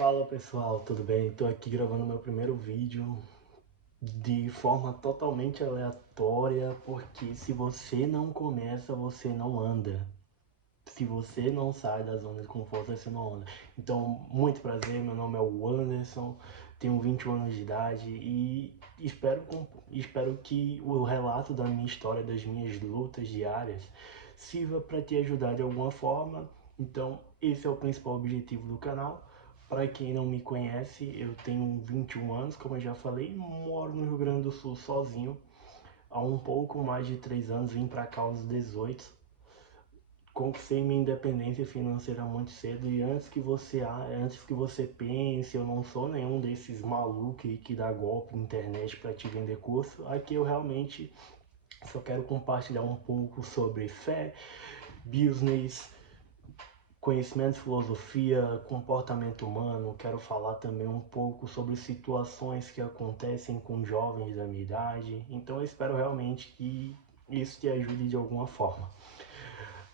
Fala pessoal, tudo bem? Estou aqui gravando meu primeiro vídeo de forma totalmente aleatória, porque se você não começa, você não anda. Se você não sai da zona de conforto, você não anda. Então, muito prazer, meu nome é o Anderson, tenho 21 anos de idade e espero que o relato da minha história, das minhas lutas diárias, sirva para te ajudar de alguma forma. Então, esse é o principal objetivo do canal. Para quem não me conhece, eu tenho 21 anos, como eu já falei, moro no Rio Grande do Sul sozinho. Há um pouco mais de 3 anos, vim para cá aos 18. Conquistei minha independência financeira muito cedo e antes que você pense, eu não sou nenhum desses malucos aí que dá golpe na internet para te vender curso. Aqui eu realmente só quero compartilhar um pouco sobre fé, business, conhecimento, filosofia, comportamento humano. Quero falar também um pouco sobre situações que acontecem com jovens da minha idade. Então eu espero realmente que isso te ajude de alguma forma.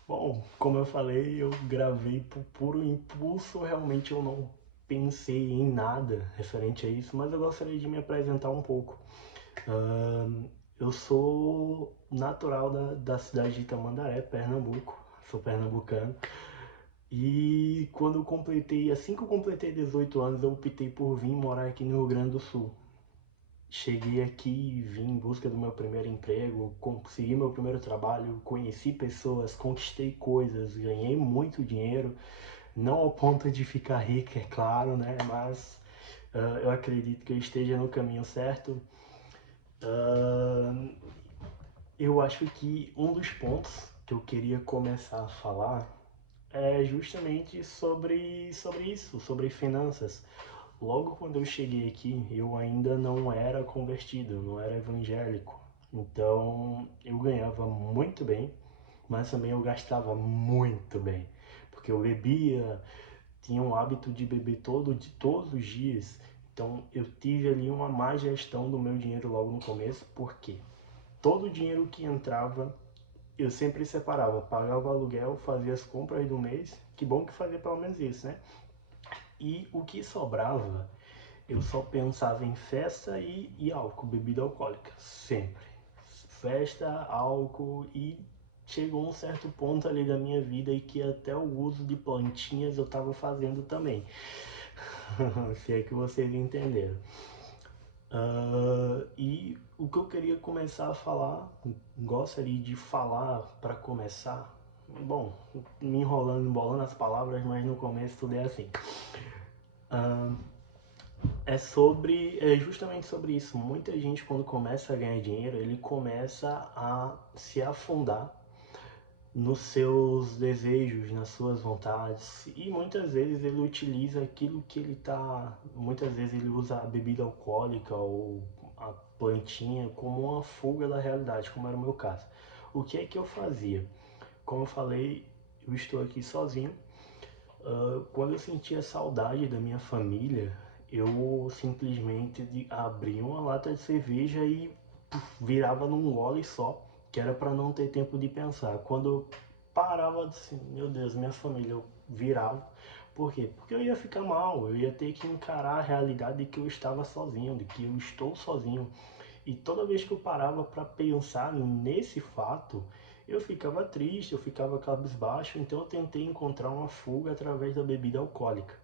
Bom, como eu falei, eu gravei por puro impulso, realmente eu não pensei em nada referente a isso, mas eu gostaria de me apresentar um pouco. Eu sou natural da cidade de Tamandaré, Pernambuco, sou pernambucano. E assim que eu completei 18 anos, eu optei por vir morar aqui no Rio Grande do Sul. Cheguei aqui, vim em busca do meu primeiro emprego, consegui meu primeiro trabalho, conheci pessoas, conquistei coisas, ganhei muito dinheiro, não ao ponto de ficar rico, é claro, né? Mas eu acredito que eu esteja no caminho certo. Uh, eu acho que um dos pontos que eu queria começar a falar é justamente sobre isso, sobre finanças. Logo quando eu cheguei aqui, eu ainda não era convertido, não era evangélico. Então eu ganhava muito bem, mas também eu gastava muito bem. Porque eu bebia, tinha um hábito de beber todos os dias. Então eu tive ali uma má gestão do meu dinheiro logo no começo, porque todo o dinheiro que entrava eu sempre separava, pagava o aluguel, fazia as compras do mês. Que bom que fazia pelo menos isso, né? E o que sobrava eu só pensava em festa e álcool, bebida alcoólica, sempre. Festa, álcool e chegou um certo ponto ali da minha vida e que até o uso de plantinhas eu estava fazendo também. Se é que vocês entenderam. E o que eu queria começar a falar, gostaria de falar para começar, bom, me enrolando, embolando as palavras, mas no começo tudo é assim. É justamente sobre isso. Muita gente quando começa a ganhar dinheiro, ele começa a se afundar nos seus desejos, nas suas vontades e muitas vezes ele utiliza aquilo que ele tá, muitas vezes ele usa a bebida alcoólica ou a plantinha como uma fuga da realidade, como era o meu caso. O que é que eu fazia? Como eu falei, eu estou aqui sozinho. Quando eu sentia saudade da minha família, eu simplesmente abria uma lata de cerveja e virava num gole só, que era para não ter tempo de pensar. Quando eu parava assim, meu Deus, minha família, eu virava. Por quê? Porque eu ia ficar mal, eu ia ter que encarar a realidade de que eu estava sozinho, de que eu estou sozinho. E toda vez que eu parava para pensar nesse fato, eu ficava triste, eu ficava cabisbaixo, então eu tentei encontrar uma fuga através da bebida alcoólica.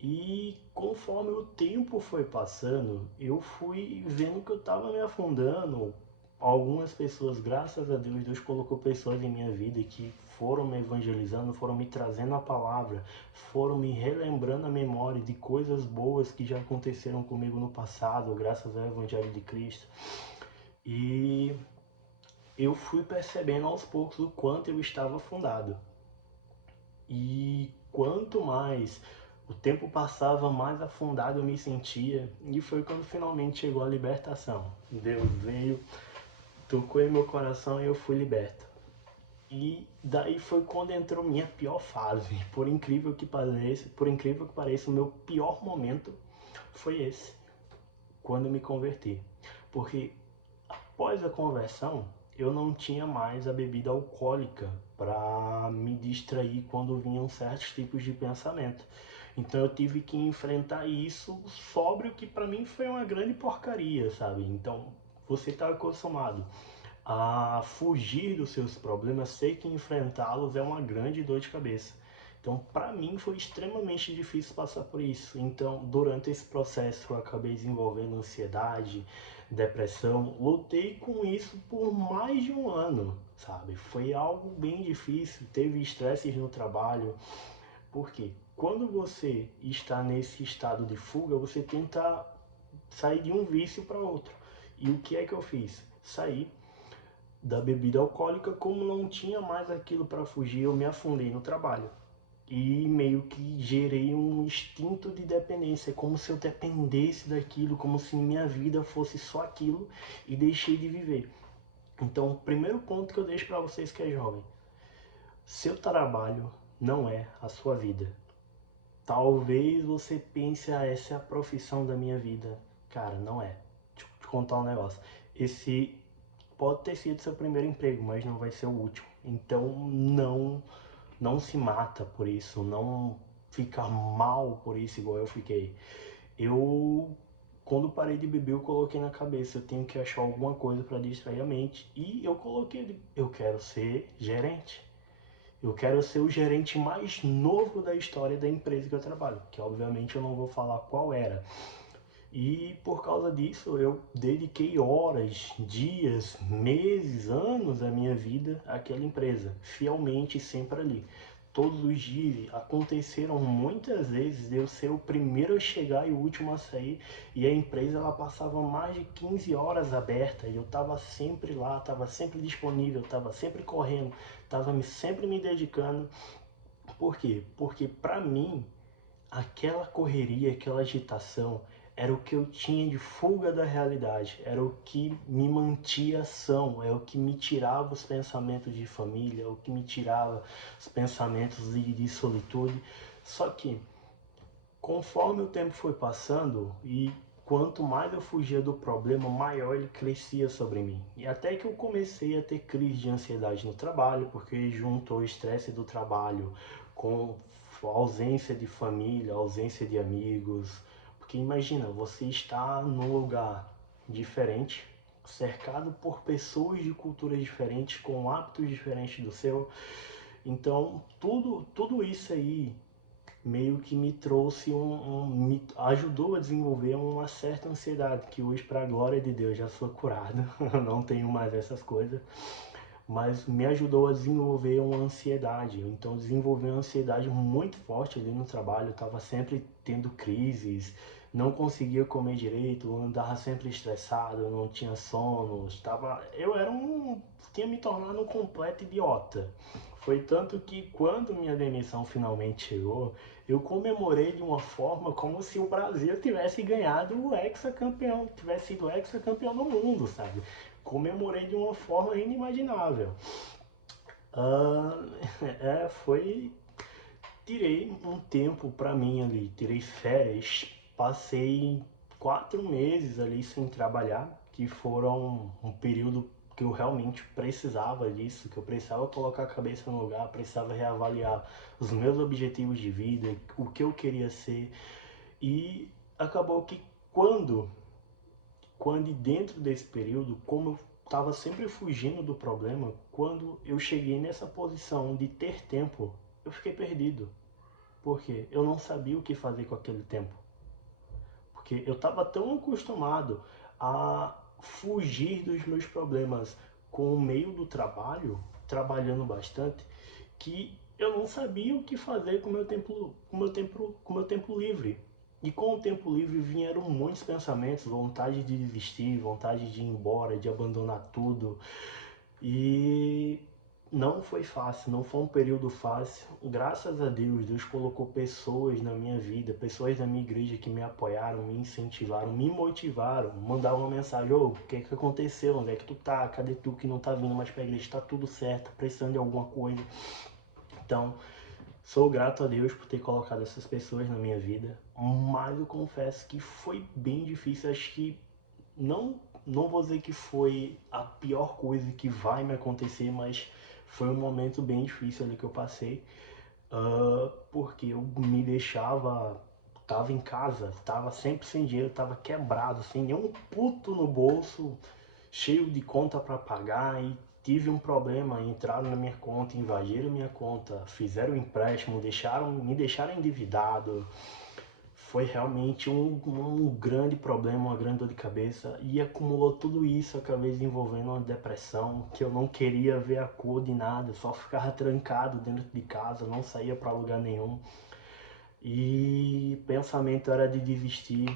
E conforme o tempo foi passando, eu fui vendo que eu estava me afundando. Algumas pessoas, graças a Deus, Deus colocou pessoas em minha vida que foram me evangelizando, foram me trazendo a palavra, foram me relembrando a memória de coisas boas que já aconteceram comigo no passado, graças ao Evangelho de Cristo. E eu fui percebendo aos poucos o quanto eu estava afundado. E quanto mais o tempo passava, mais afundado eu me sentia. E foi quando finalmente chegou a libertação. Deus veio, tocou em meu coração e eu fui liberto. E daí foi quando entrou minha pior fase. Por incrível que pareça, o meu pior momento foi esse, quando eu me converti. Porque após a conversão, eu não tinha mais a bebida alcoólica para me distrair quando vinham certos tipos de pensamento. Então eu tive que enfrentar isso sóbrio, que pra mim foi uma grande porcaria, sabe? Então você tá acostumado a fugir dos seus problemas, sei que enfrentá-los é uma grande dor de cabeça. Então, para mim foi extremamente difícil passar por isso. Então, durante esse processo, eu acabei desenvolvendo ansiedade, depressão, lutei com isso por mais de um ano, sabe? Foi algo bem difícil, teve estresses no trabalho, porque quando você está nesse estado de fuga, você tenta sair de um vício para outro. E o que é que eu fiz? Saí da bebida alcoólica, como não tinha mais aquilo para fugir, eu me afundei no trabalho. E meio que gerei um instinto de dependência, como se eu dependesse daquilo, como se minha vida fosse só aquilo e deixei de viver. Então, o primeiro ponto que eu deixo para vocês que é jovem, seu trabalho não é a sua vida. Talvez você pense, ah, essa é a profissão da minha vida. Cara, não é. Deixa eu te contar um negócio. Esse pode ter sido seu primeiro emprego, mas não vai ser o último. Então não se mata por isso, não fica mal por isso igual eu fiquei. Eu quando parei de beber, eu coloquei na cabeça, eu tenho que achar alguma coisa para distrair a mente e eu coloquei, eu quero ser gerente. Eu quero ser o gerente mais novo da história da empresa que eu trabalho, que obviamente eu não vou falar qual era. E por causa disso eu dediquei horas, dias, meses, anos da minha vida àquela empresa, fielmente sempre ali. Todos os dias aconteceram muitas vezes de eu ser o primeiro a chegar e o último a sair, e a empresa ela passava mais de 15 horas aberta e eu estava sempre lá, estava sempre disponível, estava sempre correndo, estava sempre me dedicando. Por quê? Porque para mim aquela correria, aquela agitação era o que eu tinha de fuga da realidade, era o que me mantia são, é o que me tirava os pensamentos de família, é o que me tirava os pensamentos de solitude. Só que conforme o tempo foi passando e quanto mais eu fugia do problema, maior ele crescia sobre mim. E até que eu comecei a ter crise de ansiedade no trabalho, porque juntou o estresse do trabalho com a ausência de família, ausência de amigos. Porque imagina, você está num lugar diferente, cercado por pessoas de culturas diferentes, com hábitos diferentes do seu. Então, tudo isso aí meio que me trouxe me ajudou a desenvolver uma certa ansiedade, que hoje, para a glória de Deus, já sou curado, não tenho mais essas coisas, mas me ajudou a desenvolver uma ansiedade. Então, desenvolvi uma ansiedade muito forte ali no trabalho, eu estava sempre tendo crises, não conseguia comer direito, andava sempre estressado, não tinha sono, tinha me tornado um completo idiota. Foi tanto que quando minha demissão finalmente chegou, eu comemorei de uma forma como se o Brasil tivesse ganhado o hexacampeão, tivesse sido hexacampeão do mundo, sabe? Comemorei de uma forma inimaginável. Ah, foi. Tirei um tempo pra mim ali, tirei férias, passei 4 meses ali sem trabalhar, que foram um período que eu realmente precisava disso, que eu precisava colocar a cabeça no lugar, precisava reavaliar os meus objetivos de vida, o que eu queria ser. E acabou que quando dentro desse período, como eu estava sempre fugindo do problema, quando eu cheguei nessa posição de ter tempo, eu fiquei perdido. Porque eu não sabia o que fazer com aquele tempo. Porque eu estava tão acostumado a fugir dos meus problemas com o meio do trabalho, trabalhando bastante, que eu não sabia o que fazer com o meu tempo, com o meu tempo livre. E com o tempo livre vieram muitos pensamentos, vontade de desistir, vontade de ir embora, de abandonar tudo. E não foi fácil, não foi um período fácil. Graças a Deus, Deus colocou pessoas na minha vida, pessoas da minha igreja que me apoiaram, me incentivaram, me motivaram, mandaram uma mensagem: ô, o que que aconteceu? Onde é que tu tá? Cadê tu que não tá vindo mais pra igreja? Tá tudo certo, tá precisando de alguma coisa. Então, sou grato a Deus por ter colocado essas pessoas na minha vida, mas eu confesso que foi bem difícil. Acho que não vou dizer que foi a pior coisa que vai me acontecer, mas foi um momento bem difícil ali que eu passei, porque porque eu me deixava, tava em casa, tava sempre sem dinheiro, tava quebrado, sem nenhum puto no bolso, cheio de conta para pagar e tive um problema, entraram na minha conta, invadiram minha conta, fizeram um empréstimo, me deixaram endividado. Foi realmente um grande problema, uma grande dor de cabeça e acumulou tudo isso, acabei desenvolvendo uma depressão que eu não queria ver a cor de nada, eu só ficava trancado dentro de casa, não saía para lugar nenhum e pensamento era de desistir,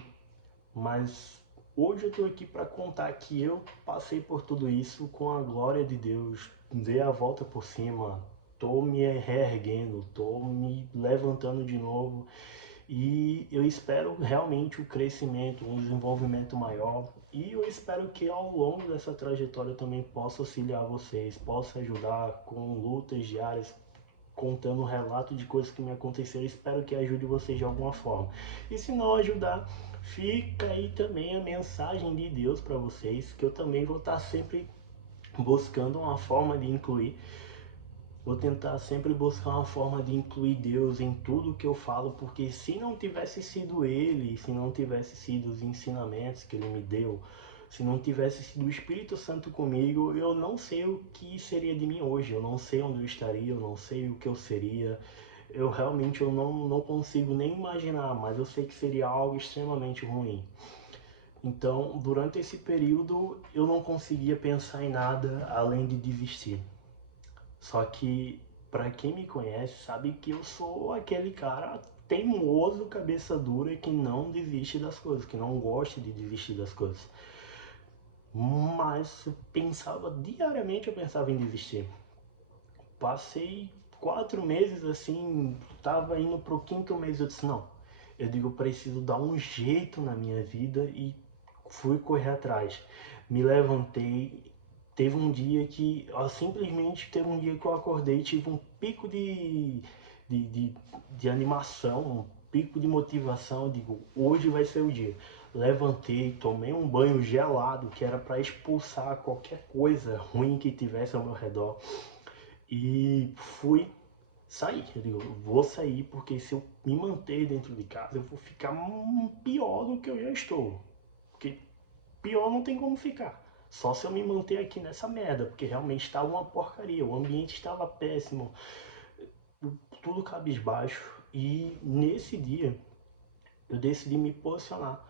mas hoje eu estou aqui para contar que eu passei por tudo isso com a glória de Deus, dei a volta por cima, tô me reerguendo, tô me levantando de novo e eu espero realmente o crescimento, um desenvolvimento maior. E eu espero que ao longo dessa trajetória eu também possa auxiliar vocês, possa ajudar com lutas diárias, contando um relato de coisas que me aconteceram. Espero que ajude vocês de alguma forma. E se não ajudar, fica aí também a mensagem de Deus para vocês, que eu também vou estar sempre buscando uma forma de incluir. Vou tentar sempre buscar uma forma de incluir Deus em tudo que eu falo, porque se não tivesse sido Ele, se não tivesse sido os ensinamentos que Ele me deu, se não tivesse sido o Espírito Santo comigo, eu não sei o que seria de mim hoje, eu não sei onde eu estaria, eu não sei o que eu seria, eu não consigo nem imaginar, mas eu sei que seria algo extremamente ruim. Então, durante esse período, eu não conseguia pensar em nada além de desistir. Só que, pra quem me conhece, sabe que eu sou aquele cara teimoso, cabeça dura, que não desiste das coisas, que não gosta de desistir das coisas. Mas diariamente eu pensava em desistir. Passei 4 meses assim, tava indo pro quinto mês, eu disse, não, eu preciso dar um jeito na minha vida e fui correr atrás. Me levantei, teve um dia que, simplesmente teve um dia que eu acordei e tive um pico de, de, de animação, um pico de motivação, digo, hoje vai ser o dia. Levantei, tomei um banho gelado, que era para expulsar qualquer coisa ruim que tivesse ao meu redor. E fui sair. Eu digo, eu vou sair porque se eu me manter dentro de casa, eu vou ficar pior do que eu já estou. Porque pior não tem como ficar. Só se eu me manter aqui nessa merda, porque realmente estava uma porcaria, o ambiente estava péssimo, tudo cabisbaixo. E nesse dia eu decidi me posicionar.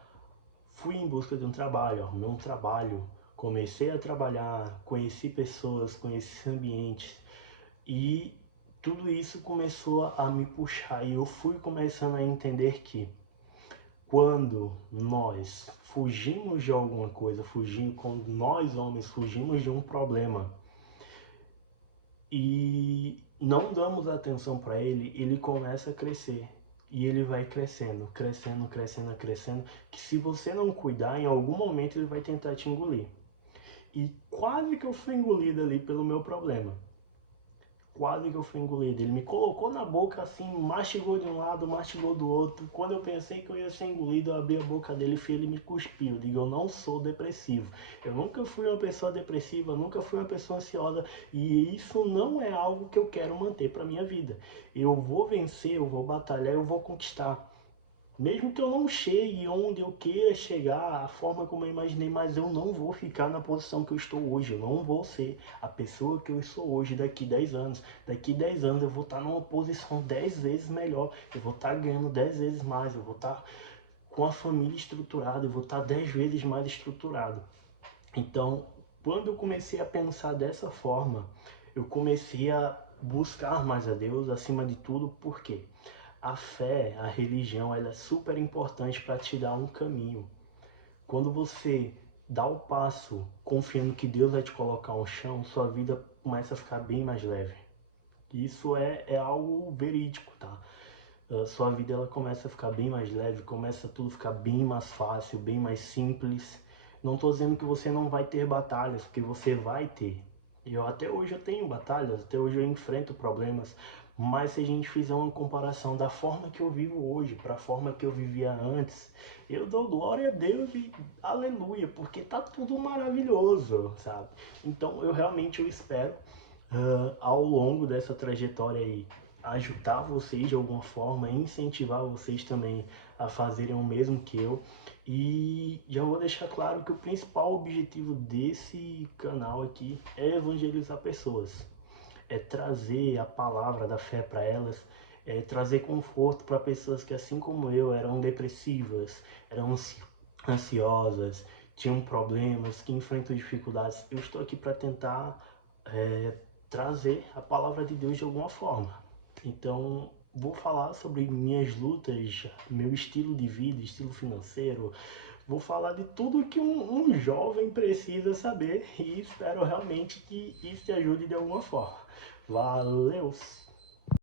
Fui em busca de um trabalho, arrumei um trabalho, comecei a trabalhar, conheci pessoas, conheci ambientes e tudo isso começou a me puxar e eu fui começando a entender que quando nós fugimos de alguma coisa, quando nós homens fugimos de um problema e não damos atenção para ele, ele começa a crescer. E ele vai crescendo, crescendo, crescendo, crescendo, que se você não cuidar, em algum momento ele vai tentar te engolir. E quase que eu fui engolido ali pelo meu problema. Quase que eu fui engolido. Ele me colocou na boca assim, mastigou de um lado, mastigou do outro. Quando eu pensei que eu ia ser engolido, eu abri a boca dele e ele me cuspiu. Eu digo, eu não sou depressivo. Eu nunca fui uma pessoa depressiva, nunca fui uma pessoa ansiosa. E isso não é algo que eu quero manter para minha vida. Eu vou vencer, eu vou batalhar, eu vou conquistar. Mesmo que eu não chegue onde eu queira chegar, a forma como eu imaginei, mas eu não vou ficar na posição que eu estou hoje. Eu não vou ser a pessoa que eu sou hoje daqui 10 anos. Daqui 10 anos eu vou estar numa posição 10 vezes melhor. Eu vou estar ganhando 10 vezes mais. Eu vou estar com a família estruturada. Eu vou estar 10 vezes mais estruturado. Então, quando eu comecei a pensar dessa forma, eu comecei a buscar mais a Deus acima de tudo, por quê? A fé, a religião, ela é super importante para te dar um caminho. Quando você dá o passo confiando que Deus vai te colocar um chão, sua vida começa a ficar bem mais leve. Isso é algo verídico, tá? Sua vida ela começa a ficar bem mais leve, começa tudo a ficar bem mais fácil, bem mais simples. Não estou dizendo que você não vai ter batalhas, porque você vai ter. Até hoje eu tenho batalhas, até hoje eu enfrento problemas, mas se a gente fizer uma comparação da forma que eu vivo hoje para a forma que eu vivia antes, eu dou glória a Deus e aleluia, porque tá tudo maravilhoso, sabe? Então eu espero ao longo dessa trajetória aí ajudar vocês de alguma forma, incentivar vocês também a fazerem o mesmo que eu. E já vou deixar claro que o principal objetivo desse canal aqui é evangelizar pessoas, é trazer a palavra da fé para elas, é trazer conforto para pessoas que, assim como eu, eram depressivas, eram ansiosas, tinham problemas, que enfrentam dificuldades. Eu estou aqui para tentar trazer a palavra de Deus de alguma forma. Então, vou falar sobre minhas lutas, meu estilo de vida, estilo financeiro. Vou falar de tudo que um jovem precisa saber e espero realmente que isso te ajude de alguma forma. Valeu!